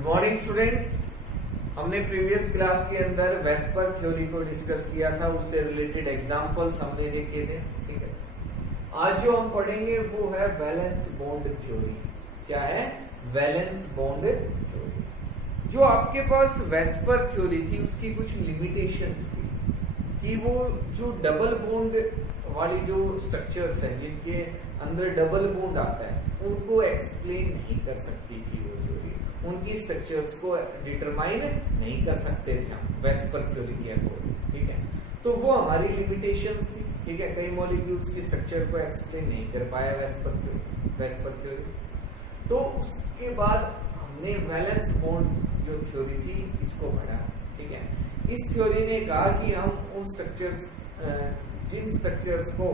Good morning students. हमने previous class के अंदर वेस्पर थ्योरी को डिस्कस किया था, उससे रिलेटेड एग्जांपल्स हमने देखे थे। ठीक है, आज जो हम पढ़ेंगे वो है वैलेंस बॉन्ड थ्योरी। क्या है? Valence bond theory. जो आपके पास वेस्पर थ्योरी थी उसकी कुछ लिमिटेशंस थी कि वो जो डबल बॉन्ड वाली जो स्ट्रक्चर्स हैं जिनके अंदर डबल बॉन्ड आता है उनको एक्सप्लेन नहीं कर सकती थी। वो थ्योरी उनकी स्ट्रक्चर्स को डिटरमाइन नहीं कर सकते थे हम वेस्पर थ्योरी के अकॉर्डिंग। ठीक है, तो वो हमारी लिमिटेशंस थी। ठीक है, कई मॉलिक्यूल्स की स्ट्रक्चर को एक्सप्लेन नहीं कर पाया वेस्पर थ्योरी। तो उसके बाद हमने वैलेंस बॉन्ड जो थ्योरी थी इसको पढ़ा। ठीक है, इस थ्योरी ने कहा कि हम उन स्ट्रक्चर्स जिन स्ट्रक्चर्स को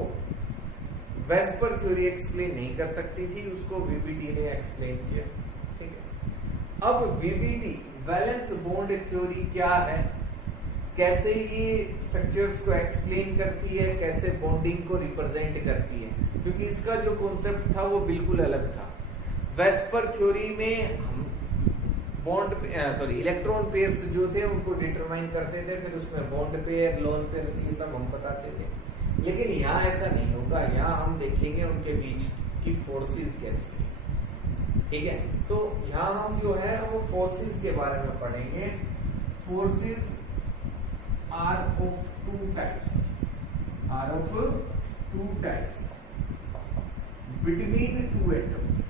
वेस्पर थ्योरी एक्सप्लेन नहीं कर सकती थी उसको वीबीडी ने एक्सप्लेन किया। ठीक है, अब वीबीडी वैलेंस बॉन्ड थ्योरी क्या है, कैसे ये स्ट्रक्चर्स को एक्सप्लेन करती है, कैसे बॉन्डिंग को रिप्रेजेंट करती है, क्योंकि इसका जो कॉन्सेप्ट था वो बिल्कुल अलग था। वेस्पर थ्योरी में हम इलेक्ट्रॉन पेयर्स जो थे उनको डिटरमाइन करते थे, फिर उसमें बॉन्ड पेयर, लोन पेयर, ये सब हम बताते थे। लेकिन यहाँ ऐसा नहीं होगा, यहाँ हम देखेंगे उनके बीच की फोर्सेस कैसी है। ठीक है, तो यहाँ हम जो है वो फोर्सेस के बारे में पढ़ेंगे। Forces are of two types between two atoms.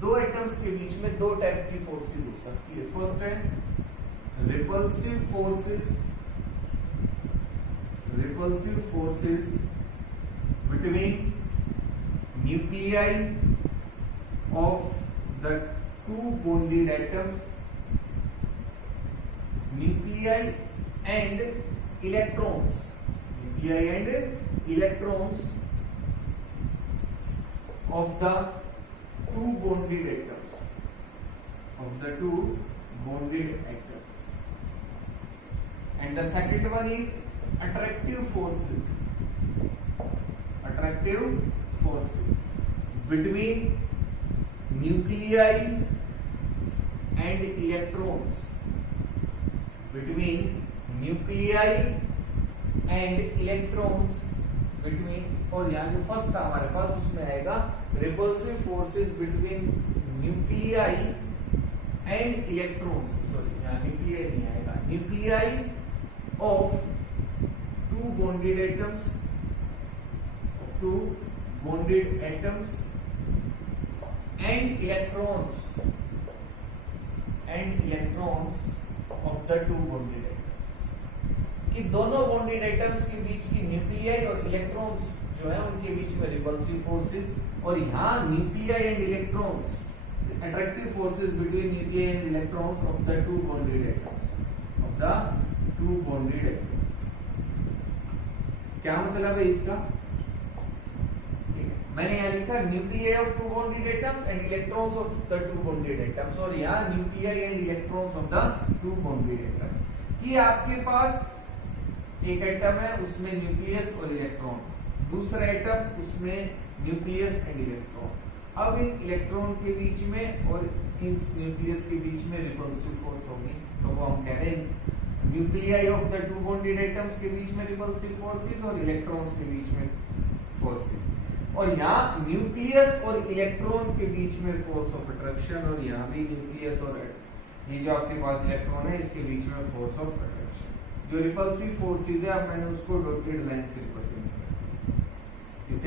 दो एटम्स के बीच में दो टाइप की फोर्सेस हो सकती है। फर्स्ट है repulsive forces between nuclei of the two bonded atoms, nuclei and electrons of the two bonded atoms. And the second one is attractive forces between nuclei and electrons, और यहाँ जो first था हमारे पास उसमें आएगा repulsive forces between nuclei and electrons. Sorry, यहाँ nuclei नहीं आएगा, nuclei of two bonded atoms and electrons of the two bonded atoms। कि दोनों बॉन्डेड एटम्स के बीच की न्यूक्लियाई और इलेक्ट्रॉन्स जो है उनके बीच में रिपल्सिव फोर्सेस, और यहाँ nuclei and electrons attractive forces between nuclei and electrons of the two bonded atoms। क्या मतलब है इसका? मैंने यहाँ लिखा nuclei of two bonded atoms and electrons of the two bonded atoms, और यहाँ nuclei and electrons of the two bonded atoms. कि आपके पास एक एटम है उसमें न्यूक्लियस और इलेक्ट्रॉन, दूसरा एटम उसमें न्यूक्लियस एंड इलेक्ट्रॉन। अब इन इलेक्ट्रॉन के बीच में और इस न्यूक्लियस के बीच में रिपल्सिव फोर्स होगी, तो वो हम कह रहे हैं nuclei of the two bonded atoms के बीच में रिपल्सिव फोर्सेस और इलेक्ट्रॉन्स के बीच में फोर्सेस, और यहाँ न्यूक्लियस और इलेक्ट्रॉन के बीच में फोर्स ऑफ अट्रैक्शन, और यहाँ भी न्यूक्लियस और ये जो आपके पास इलेक्ट्रॉन है इसके बीच में फोर्स ऑफ अट्रैक्शन। जो रिपल्सिव फोर्सेस है अब मैंने उसको डॉटेड लाइन से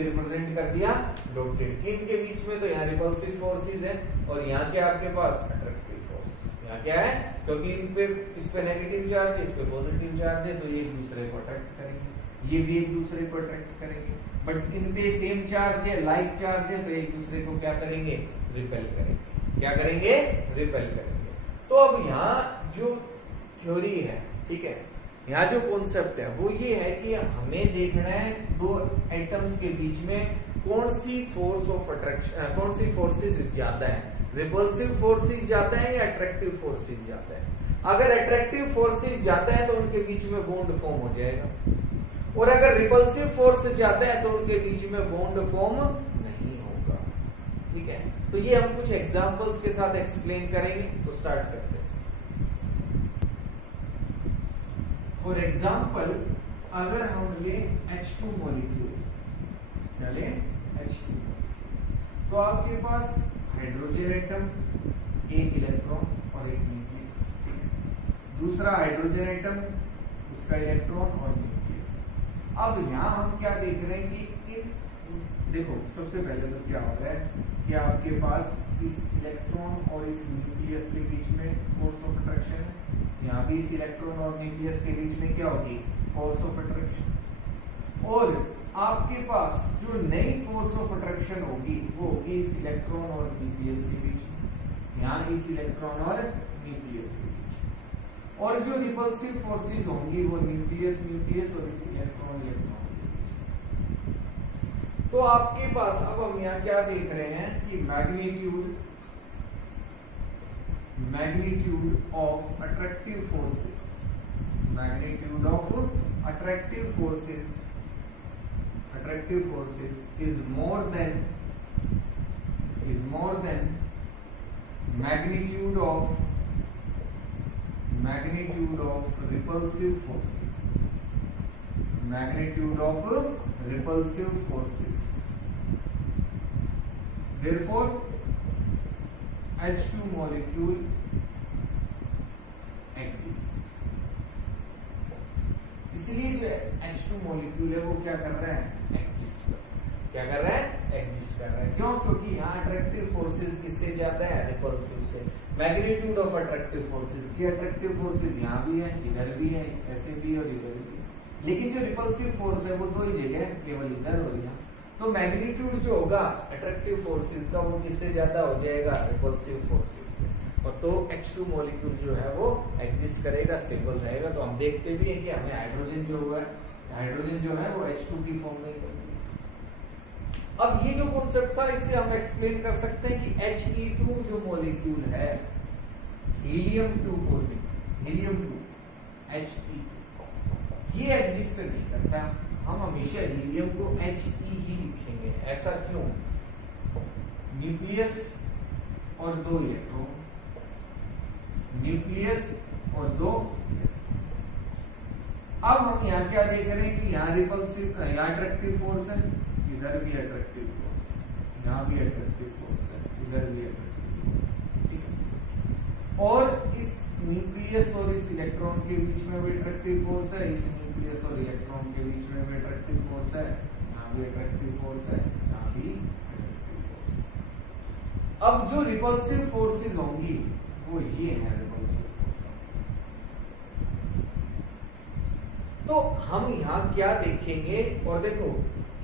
रिप्रेजेंट कर दिया डॉटेड। इनके बीच में तो यहाँ रिपल्सिव फोर्सेस है और यहाँ क्या आपके पास अट्रैक्टिव फोर्स। यहाँ क्या है, क्योंकि इस पे नेगेटिव चार्ज है, इस पे पॉजिटिव चार्ज है, तो ये एक दूसरे को अट्रैक्ट करेंगे, ये भी एक दूसरे को अट्रैक्ट करेंगे। बट इन पे सेम चार्ज है, लाइक चार्ज है, तो एक दूसरे को क्या करेंगे? रिपेल करेंगे। क्या करेंगे? रिपेल करेंगे। तो अब यहाँ जो थ्योरी है, ठीक है, यहाँ जो कॉन्सेप्ट है वो ये है कि हमें देखना है दो एटम्स के बीच में कौन सी फोर्स ऑफ अट्रैक्शन, कौन सी फोर्सेस ज्यादा है, रिपल्सिव फोर्सेस ज्यादा है या अट्रैक्टिव फोर्सेस ज्यादा है। अगर अट्रैक्टिव फोर्सेस ज्यादा है तो उनके बीच में बॉन्ड फॉर्म हो जाएगा, और अगर रिपल्सिव फोर्स ज्यादा है तो उनके बीच में बॉन्ड फॉर्म नहीं होगा। तो ये हम कुछ एग्जांपल्स के साथ एक्सप्लेन करेंगे। तो स्टार्ट करते हैं। फॉर एग्जांपल अगर हम ले H2 मॉलिक्यूल, क्या ले H2, तो आपके पास हाइड्रोजन एटम, एक इलेक्ट्रॉन और एक न्यूक्लियस, दूसरा हाइड्रोजन एटम, उसका इलेक्ट्रॉन और न्यूक्लियस। अब यहाँ हम क्या देख रहे हैं कि देखो सबसे पहले तो क्या हो रहा है कि आपके पास इस इलेक्ट्रॉन और इस न्यूक्लियस के बीच में फोर्स ऑफ अट्रैक्शन है। यहाँ भी इस इलेक्ट्रॉन और न्यूक्लियस के बीच में क्या होगी, फोर्स ऑफ अट्रैक्शन। और आपके पास जो नई फोर्स ऑफ अट्रैक्शन होगी वो होगी इस इलेक्ट्रॉन और न्यूक्लियस के बीच में, यहाँ इस इलेक्ट्रॉन और न्यूक्लियस के बीच। और जो रिपल्सिव फोर्सेस होंगी वो न्यूक्लियस न्यूक्लियस और इस इलेक्ट्रॉन इलेक्ट्रॉन। तो आपके पास अब हम यहाँ क्या देख रहे हैं कि magnitude of attractive forces, magnitude of attractive forces is more than magnitude of repulsive forces, therefore H2 molecule exists। इसलिए जो H2 मॉलिक्यूल है वो क्या कर रहा है, क्या कर रहा है, एग्जिस्ट कर रहा है। क्यों? क्योंकि यहाँ अट्रैक्टिव फोर्सेस किससे ज्यादा है, रिपल्सिव से। मैग्नीट्यूड ऑफ अट्रैक्टिव फोर्सेस, ये अट्रैक्टिव फोर्सेस यहाँ भी है, इधर भी है, ऐसे भी और इधर भी। लेकिन जो रिपल्सिव फोर्स है वो दो ही जगह है, केवल इधर और यहाँ। तो मैग्नीट्यूड जो होगा अट्रैक्टिव फोर्सेस का वो किससे ज्यादा हो जाएगा, रिपल्सिव फोर्सेस से। और तो H2 मॉलिक्यूल जो है वो एग्जिस्ट करेगा, स्टेबल रहेगा। तो हम देखते भी हैं कि हमें हाइड्रोजन जो हुआ है, हाइड्रोजन जो है वो H2 की फॉर्म में बनेगी। अब ये जो कॉन्सेप्ट था इससे हम एक्सप्लेन कर सकते हैं कि He2 जो मॉलिक्यूल है, हीलियम 2 He2, ये एग्जिस्ट नहीं करता। हम हमेशा हीलियम को He ही लिखेंगे। ऐसा क्यों? न्यूक्लियस और 2 इलेक्ट्रॉन, न्यूक्लियस और 2। अब हम यहाँ क्या देख रहे हैं कि यहाँ रिपल्सिव, यहाँ अट्रैक्टिव फोर्स है, इधर भी अट्रैक्टिव फोर्स है, यहाँ भी अट्रैक्टिव फोर्स है, इधर भी अट्रैक्टिव फोर्स, ठीक है। और इस न्यूक्लियस और इस इलेक्ट्रॉन के बीच में भी अट्रैक्टिव फोर्स है, इस न्यूक्लियस और इलेक्ट्रॉन के बीच में भी अट्रैक्टिव फोर्स है, यहाँ भी अट्रैक्टिव फोर्स है, यहाँ भी अट्रैक्टिव फोर्स है। अब जो रिपल्सिव फोर्सेस होंगी वो ये है रिपल्सिव फोर्स। तो हम यहाँ क्या देखेंगे, और देखो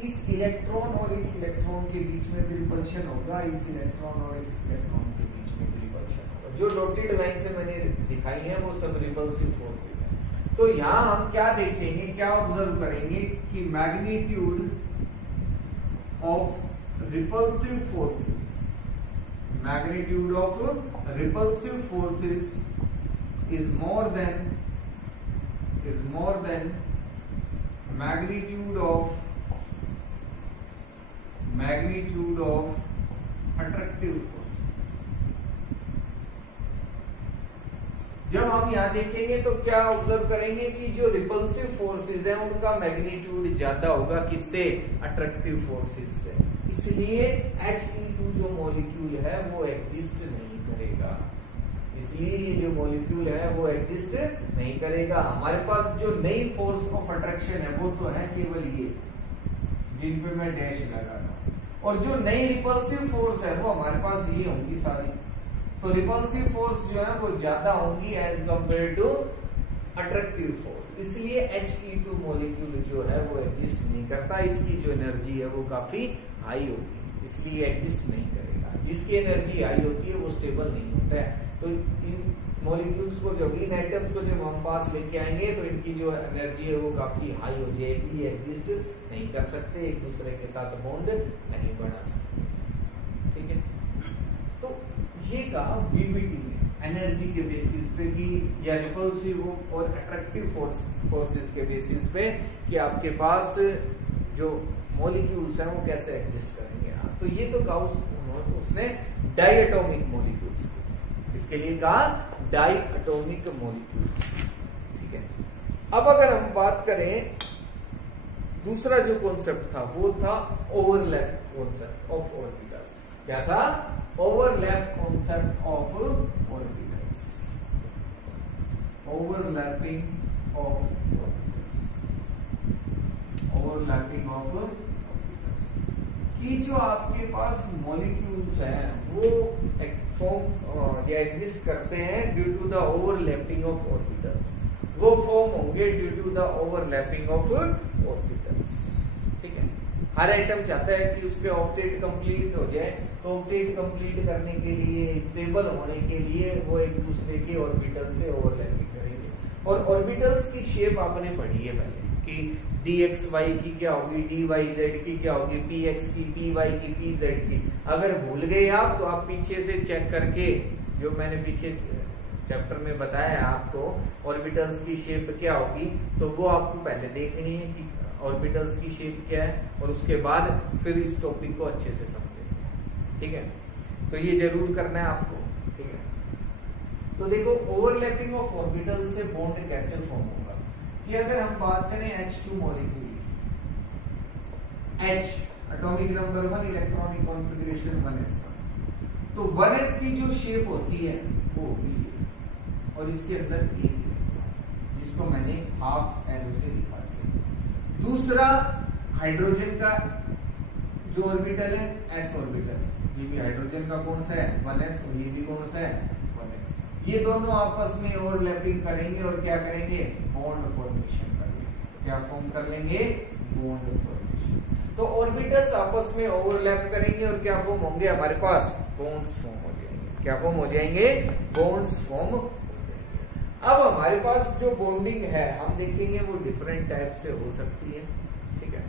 इस इलेक्ट्रॉन और इस इलेक्ट्रॉन के बीच में भी रिपल्शन होगा, इस इलेक्ट्रॉन और इस इलेक्ट्रॉन के बीच में भी रिपल्शन होगा। जो डॉटेड लाइन से मैंने दिखाई है वो सब रिपल्सिव फोर्सेस है। तो यहाँ हम क्या देखेंगे, क्या ऑब्जर्व करेंगे कि magnitude of repulsive forces, magnitude of repulsive forces is more than magnitude of attractive force। जब हम यहाँ देखेंगे तो क्या ऑब्जर्व करेंगे कि जो रिपल्सिव फोर्सेस है उनका मैग्नीट्यूड ज्यादा होगा किससे, अट्रैक्टिव फोर्सेस से। इसलिए He2 जो मॉलिक्यूल है वो एग्जिस्ट नहीं करेगा। इसलिए ये जो मॉलिक्यूल है वो एग्जिस्ट नहीं करेगा। हमारे पास जो नई फोर्स ऑफ अट्रैक्शन है वो तो है केवल ये, जिन पे मैं डैश लगा रहा हूं। और जो नई रिपल्सिव फोर्स है वो हमारे पास ये होंगी सारी। तो रिपल्सिव फोर्स जो है वो ज्यादा होंगी as compare to attractive force. इसलिए He2 मॉलिक्यूल जो है वो एग्जिस्ट नहीं करता। इसकी जो एनर्जी है वो काफी हाई होगी, इसलिए एग्जिस्ट नहीं करेगा। जिसकी एनर्जी हाई होती है वो स्टेबल नहीं होता है। तो इन मॉलिक्यूल्स को, जब इन एटम्स को जब हम पास लेके आएंगे तो इनकी जो एनर्जी है वो काफी हाई हो जाएगी, एग्जिस्ट नहीं कर सकते, एक दूसरे के साथ बॉन्ड नहीं बना सकते, ठीक है। तो ये कहा वीबीटी में एनर्जी के बेसिस पे कि या रिपल्सिव और अट्रैक्टिव फोर्सेस के बेसिस पे कि आपके पास जो मॉलिक्यूल्स हैं वो कैसे एग्जिस्ट करेंगे। तो ये तो गाउस उसने डायटोमिक मॉलिक्यूल्स, इसके लिए कहा डायटोमिक मॉलिक्यूल्स, ठीक है। अब अगर हम बात करें दूसरा जो कॉन्सेप्ट था वो था ओवरलैप कॉन्सेप्ट ऑफ ऑर्बिटल्स। क्या था? Overlap concept of orbitals, overlapping of orbitals, overlapping of orbitals कि जो आपके पास मॉलिक्यूल्स हैं वो फॉर्म या एग्जिस्ट करते हैं due to the overlapping of orbitals, वो फॉर्म होंगे due to the overlapping of orbitals, ठीक है। हर आइटम चाहता है कि उसके ऑक्टेट कंप्लीट हो जाए, तो ऑक्टेट कंप्लीट करने के लिए, स्टेबल होने के लिए वो एक दूसरे के ऑर्बिटल से ओवरलैपिंग करेंगे। और ऑर्बिटल्स की शेप आपने पढ़ी है पहले कि dxy की क्या होगी, dyz की क्या होगी, px की, py की, pz की। अगर भूल गए आप तो आप पीछे से चेक करके, जो मैंने पीछे चैप्टर में बताया आपको ऑर्बिटल्स की शेप क्या होगी, तो वो आपको पहले देखनी है कि ऑर्बिटल्स की शेप क्या है, और उसके बाद फिर इस टॉपिक को अच्छे से समझें, ठीक है। तो ये जरूर करना है आपको, ठीक है। तो देखो ओवरलैपिंग ऑफ ऑर्बिटल से बॉन्ड कैसे फॉर्म होगा कि अगर हम बात करें H2 molecule, H atomic number 1, electronic configuration 1s1, तो 1s की जो शेप होती है वो होगी और इसके अंदर एक, जिसको मैंने हाफ एरो से दिखा दिया। दूसरा हाइड्रोजन का जो ऑर्बिटल है s ऑर्बिटल, ये भी हाइड्रोजन का कौन सा है 1s, और ये भी कौन सा है 1s। ये दोनों आपस में ओवरलैपिंग करेंगे और क्या करेंगे, बॉन्ड फॉर्मेशन करेंगे। क्या फॉर्म कर लेंगे, बॉन्ड फॉर्मेशन। तो ऑर्बिटल्स आपस में ओवरलैप करेंगे और क्या फॉर्म होंगे, हमारे पास बॉन्ड्स फॉर्म हो जाएंगे। क्या फॉर्म हो जाएंगे, बॉन्ड्स फॉर्म हो जाएंगे। अब हमारे पास जो बॉन्डिंग है हम देखेंगे वो डिफरेंट टाइप से हो सकती है, ठीक है।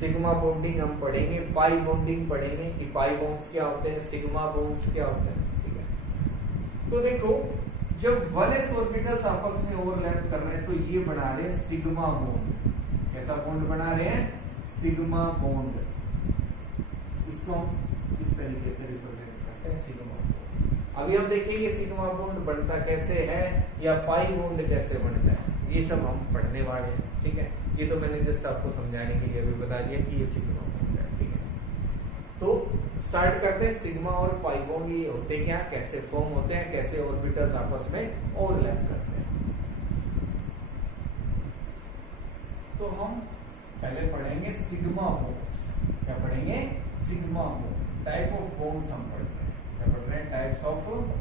सिग्मा बॉन्डिंग हम पढ़ेंगे, पाई बॉन्डिंग पढ़ेंगे कि पाई बॉन्ड्स क्या होते हैं, सिग्मा बॉन्ड्स क्या होते हैं, ठीक है। तो देखो जब 1s ऑर्बिटल्स आपस में ओवरलैप कर रहे हैं तो ये बना रहे हैं सिग्मा बॉन्ड। कैसा बॉन्ड बना रहे हैं, सिग्मा बॉन्ड। इसको हम इस तरीके से रिप्रेजेंट करते हैं, सिग्मा बॉन्ड। अभी हम देखेंगे सिग्मा बॉन्ड बनता कैसे है या पाई बॉन्ड कैसे बनता है, ये सब हम पढ़ने वाले हैं, ठीक है। ये तो मैंने जस्ट आपको समझाने के लिए अभी बता दिया कि ये सिग्मा बॉन्ड है, ठीक है। तो स्टार्ट करते हैं, सिग्मा और पाई बॉन्ड ये होते क्या, कैसे फॉर्म होते हैं, कैसे ऑर्बिटल्स आपस में ओवरलैप करते हैं। तो हम पहले पढ़ेंगे सिग्मा बॉन्ड्स। क्या पढ़ेंगे, sigma bond. Type of bonds हम पढ़ते हैं, क्या पढ़ रहे हैं, टाइप्स ऑफ बॉन्ड्स।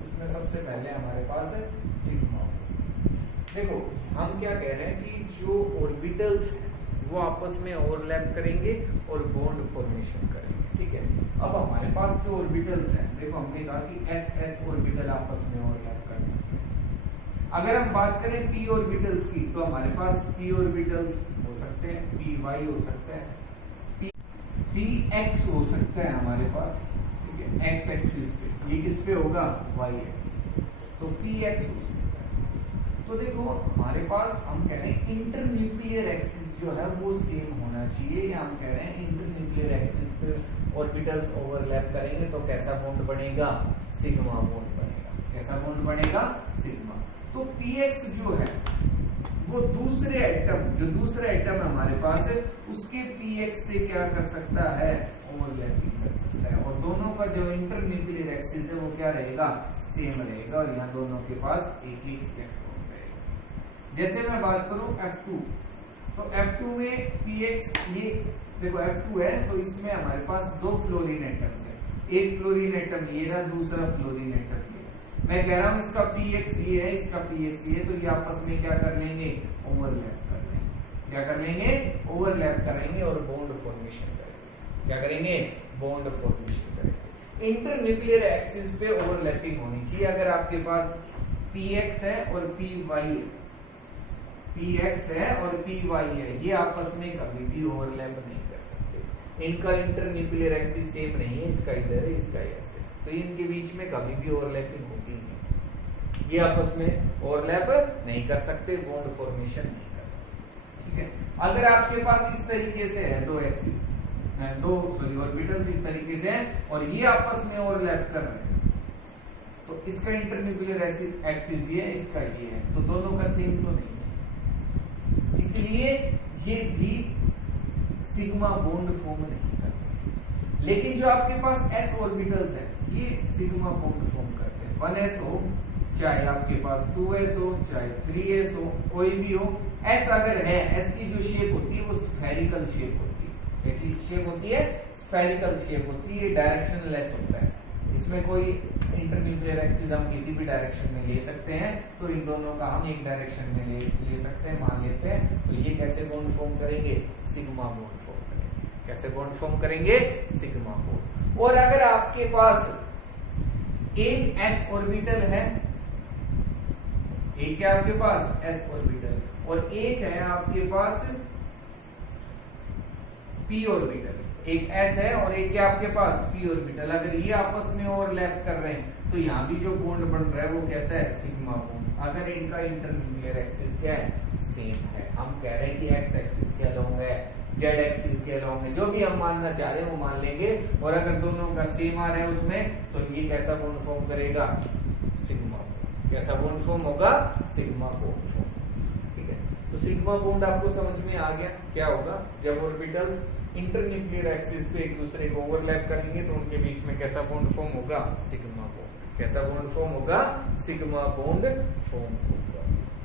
उसमें सबसे पहले हमारे पास है सिग्मा बॉन्ड। देखो हम क्या कह रहे हैं कि जो ऑर्बिटल्स हैं वो आपस में ओवरलैप करेंगे और बॉन्ड फॉर्मेशन करेंगे, ठीक है। अब हमारे पास जो ऑर्बिटल्स हैं, देखो हमने कहा कि s ऑर्बिटल आपस में ओवरलैप कर सकते हैं। अगर हम बात करें p ऑर्बिटल्स की तो हमारे पास p ऑर्बिटल्स हो सकते हैं, py हो सकता है, px हो सकता है हमारे पास, ठीक है, x एक्सिस पे। ये किस पे होगा, y एक्सिस पे, तो px हो सकता है। तो देखो हमारे पास हम कह रहे हैं इंटरन्यूक्लियर एक्सिस जो है वो सेम होना चाहिए, या हम कह रहे हैं इंटरन्यूक्लियर एक्सिस पे ऑर्बिटल्स ओवरलैप करेंगे तो कैसा बॉन्ड बनेगा, सिग्मा बॉन्ड बनेगा। कैसा बॉन्ड बनेगा, सिग्मा। तो px जो है वो दूसरे आइटम, जो दूसरा आइटम हमारे पास है उसके px से क्या कर सकता है, ओवरलैपिंग कर सकता है, और दोनों का जो इंटरन्यूक्लियर एक्सिस है वो क्या रहेगा, सेम रहेगा, और यहाँ दोनों के पास एक ही इलेक्ट्रॉन रहेगा। जैसे मैं बात करूं F2, तो F2 में px, ये देखो F2 है तो इसमें हमारे पास दो फ्लोरीन एटम्स है, एक फ्लोरीन एटम ये रहा, दूसरा फ्लोरीन एटम ये है। मैं कह रहा हूं इसका px ये है, इसका px ये है, तो ये आपस में क्या कर लेंगे, ओवरलैप कर लेंगे। क्या कर लेंगे, ओवरलैप करेंगे और बॉन्ड फॉर्मेशन करेंगे। क्या करेंगे, बॉन्ड फॉर्मेशन करेंगे। इंटरन्यूक्लियर एक्सिस पे ओवरलैपिंग होनी चाहिए। अगर आपके पास px है और py है, px है और py है, ये आपस में कभी भी ओवरलैप नहीं कर सकते। इनका इंटरन्यूक्लियर एक्सिस सेम नहीं है, इसका इधर है, इसका ऐसे, तो इनके बीच में कभी भी ओवरलैपिंग होती नहीं। ये आपस में ओवरलैप नहीं कर सकते, बॉन्ड फॉर्मेशन नहीं कर सकते, ठीक है। अगर आपके पास इस तरीके से है दो एक्सिस, दो सॉरी ऑर्बिटल्स इस तरीके से हैं और ये आपस में ओवरलैप कर रहे हैं, तो इसका इंटरन्यूक्लियर एक्सिस ये है, इसका ये है, तो दोनों का सेम तो नहीं है, इसलिए ये भी सिग्मा बॉन्ड फॉर्म नहीं करते। लेकिन जो आपके पास s ऑर्बिटल्स है ये सिग्मा बॉन्ड फॉर्म करते हैं। 1s हो, चाहे आपके पास 2s हो, चाहे 3s हो, कोई भी हो, s अगर है, s की जो शेप होती है वो स्फेरिकल शेप होती है। कैसी शेप होती है? स्फेरिकल शेप होती है, डायरेक्शनलेस होता है, इसमें कोई इंटरन्यूक्लियर एक्सिस हम किसी भी डायरेक्शन में ले सकते हैं, तो इन दोनों का हम एक डायरेक्शन में ले सकते हैं, मान लेते हैं। तो ये कैसे बॉन्ड फॉर्म करेंगे? सिग्मा बॉन्ड फॉर्म करेंगे। कैसे बॉन्ड फॉर्म करेंगे? Sigma bond. और अगर आपके पास एक s ऑर्बिटल है, एक है आपके पास s ऑर्बिटल और एक है आपके पास p ऑर्बिटल, एक s है और एक है आपके पास p ऑर्बिटल, अगर ये आपस में ओवरलैप कर रहे हैं तो यहाँ भी जो बॉन्ड बन रहा है वो कैसा है? Sigma bond. अगर इनका इंटरन्यूक्लियर एक्सिस क्या है? सेम है। हम कह रहे हैं कि x एक्सिस के अलोंग है, z एक्सिस के अलोंग है, जो भी हम मानना चाह रहे हैं वो मान लेंगे। और अगर दोनों का सेम आ रहा है उसमें, तो ये कैसा बॉन्ड फॉर्म करेगा? Sigma bond. कैसा बॉन्ड फॉर्म होगा? Sigma bond form. ठीक है, तो सिग्मा बॉन्ड आपको समझ में आ गया क्या होगा? जब ऑर्बिटल्स इंटरन्यूक्लियर एक्सिस पे एक दूसरे को ओवरलैप करेंगे तो उनके बीच में कैसा बॉन्ड फॉर्म होगा? Sigma bond. कैसा बॉन्ड फॉर्म होगा? सिग्मा बॉन्ड फॉर्म होगा।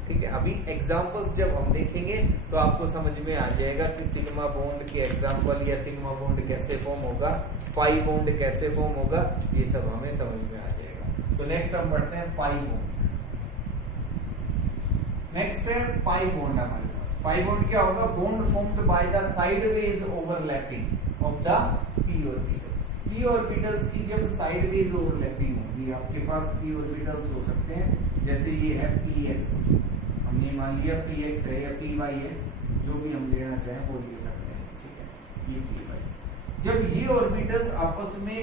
ठीक है, अभी एग्जांपल्स जब हम देखेंगे तो आपको समझ में आ जाएगा कि सिग्मा बॉन्ड के एग्जांपल या सिग्मा बॉन्ड कैसे फॉर्म होगा, पाई बॉन्ड कैसे फॉर्म होगा, ये सब हमें समझ में आ जाएगा। तो नेक्स्ट हम पढ़ते हैं पाई बॉन्ड। नेक्स्ट है पाई बॉन्ड। हमारे पास पाई बॉन्ड क्या होगा? Bond formed by the sideways overlapping of the p orbitals. p orbitals की जब साइडवेज ओवरलैपिंग होगी, आपके पास p ऑर्बिटल्स हो सकते हैं, जैसे ये है px, हमने मान लिया px है या py है, जो भी हम लेना चाहें वो ले सकते हैं। ठीक है, ये py। जब ये ऑर्बिटल्स आपस में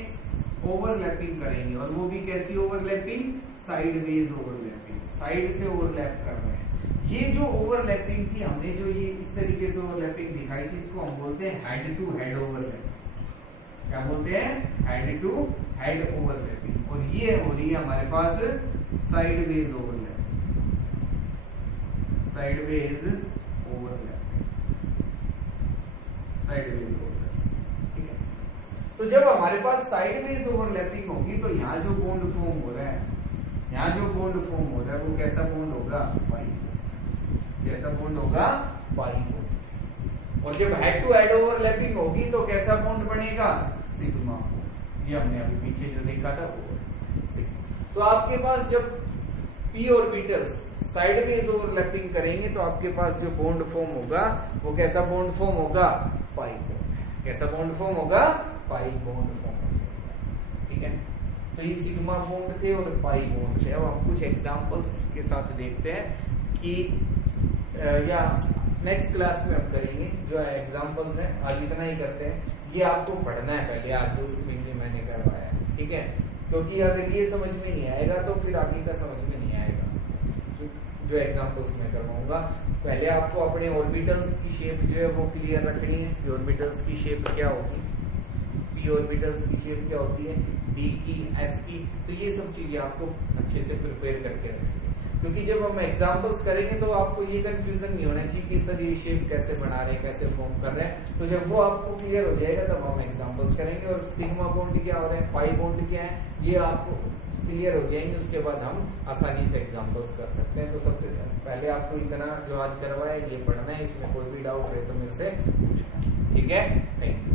ओवरलैपिंग करेंगे, और वो भी कैसी ओवरलैपिंग? साइडवेज ओवरलैपिंग, साइड से ओवरलैप कर रहे हैं। ये जो ओवरलैपिंग थी, हमने जो ये इस तरीके से ओवरलैपिंग दिखाई थी, इसको हम बोलते हैं हेड टू हेड ओवरलैपिंग। क्या बोलते हैं? Head to head overlapping. और ये हो रही है हमारे पास sideways overlapping, sideways overlapping, sideways overlapping. ठीक है, तो जब हमारे पास साइडवेज ओवरलैपिंग होगी तो यहाँ जो बॉन्ड फॉर्म हो रहा है, यहाँ जो बॉन्ड फॉर्म हो रहा है वो कैसा बॉन्ड होगा? पाई। कैसा बॉन्ड होगा? Pi bond. और जब हेड टू हेड ओवरलैपिंग होगी तो कैसा बॉन्ड बनेगा? सिग्मा। ये हमने अभी पीछे जो देखा था वो सिग्मा। तो आपके पास जब p ऑर्बिटल्स साइडवेज ओवरलैपिंग करेंगे तो आपके पास जो बॉन्ड फॉर्म होगा वो कैसा बॉन्ड फॉर्म होगा? Pi bond. कैसा बॉन्ड फॉर्म होगा? पाई बॉन्ड फॉर्म होगा। ठीक है, तो ये सिग्मा बॉन्ड थे और पाई बॉन्ड थे। अब हम कुछ एग्जांपल्स के साथ देखते हैं कि या नेक्स्ट क्लास में हम करेंगे जो एग्जांपल्स हैं। आज इतना ही करते हैं, ये आपको पढ़ना है पहले, आज जो मैंने करवाया है। ठीक है, क्योंकि अगर ये समझ में नहीं आएगा तो फिर आगे का समझ में नहीं आएगा। जो एग्जांपल्स मैं करवाऊंगा, पहले आपको अपने ऑर्बिटल्स की शेप जो है वो क्लियर रखनी है कि ऑर्बिटल्स की शेप क्या होगी, p ऑर्बिटल्स की शेप क्या होती है, d की, s की। तो ये सब चीजें आपको अच्छे से प्रिपेयर करके रखेंगे, क्योंकि जब हम एग्जांपल्स करेंगे तो आपको ये कंफ्यूजन नहीं होना चाहिए कि सर ये शेप कैसे बना रहे हैं, कैसे फॉर्म कर रहे हैं। तो जब वो आपको क्लियर हो जाएगा तब हम एग्जांपल्स करेंगे। और सिग्मा बॉन्ड क्या हो रहा है, पाई बॉन्ड क्या है, ये आपको क्लियर हो जाएंगे, उसके बाद हम आसानी से एग्जांपल्स कर सकते हैं। तो सबसे पहले आपको इतना जो आज करवाया ये पढ़ना है, इसमें कोई भी डाउट रहे तो मेरे से पूछना। ठीक है, थैंक यू।